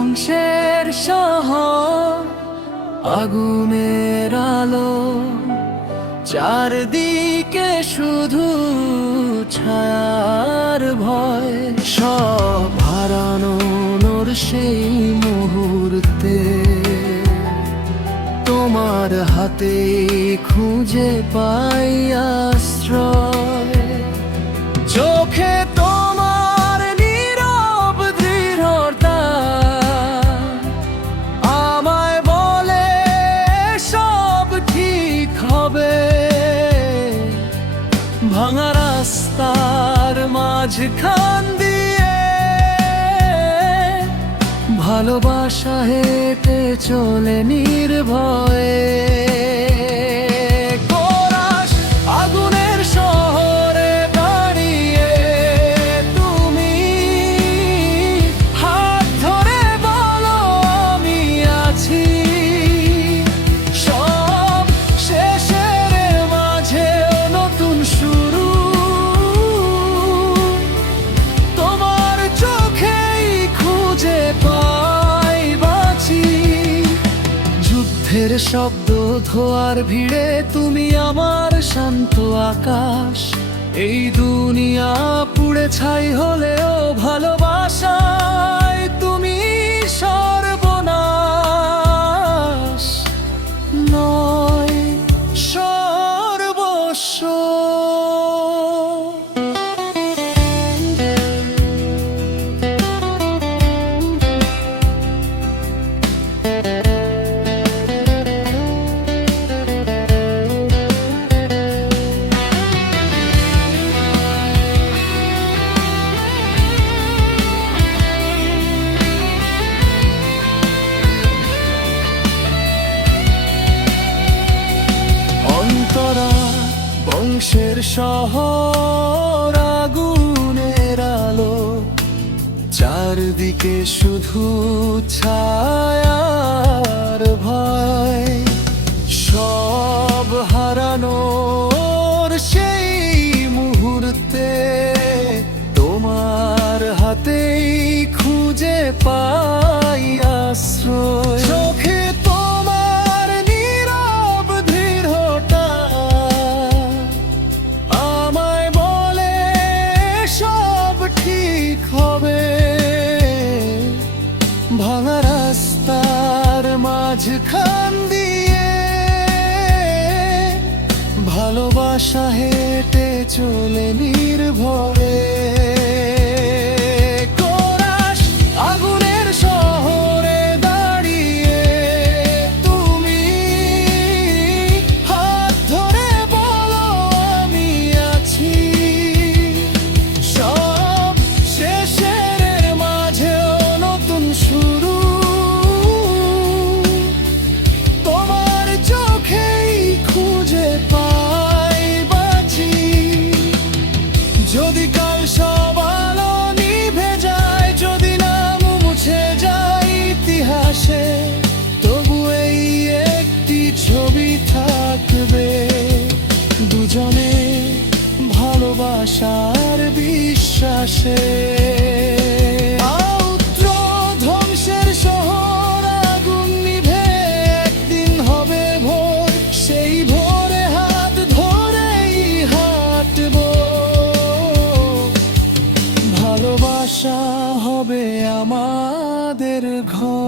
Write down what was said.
ধ্বংসের শহর, আগুনের আলো, চারদিকে শুধু ছায়ার ভয়। সব হারানোর সেই মুহূর্তে তোমার হাতে খুঁজে পাই ভাঙা রাস্তার মাঝখান দিয়ে ভালোবাসা হেঁটে চলে নির্ভয়ে। শব্দ ধোয়ার ভিড়ে তুমি আমার শান্ত আকাশ। এই দুনিয়া পুড়ে ছাই হলেও ভালোবাসায় তুমি সর্বনাশ। নয় সর্বস্ব বংশের শহর আগুনের আলো, চারদিকে শুধু ছায়ার ভয়। সব হারানোর সেই মুহূর্তে তোমার হাতেই খুঁজে পাই। ভাঙা রাস্তার মাঝখান দিয়ে ভালোবাসা হেঁটে চলে নির্ভরে ভালোবাসার বিশ্বাসে। ধ্বংসের একদিন হবে ভোর। সেই ভোরে হাত ভালোবাসা হবে আমাদের ঘর।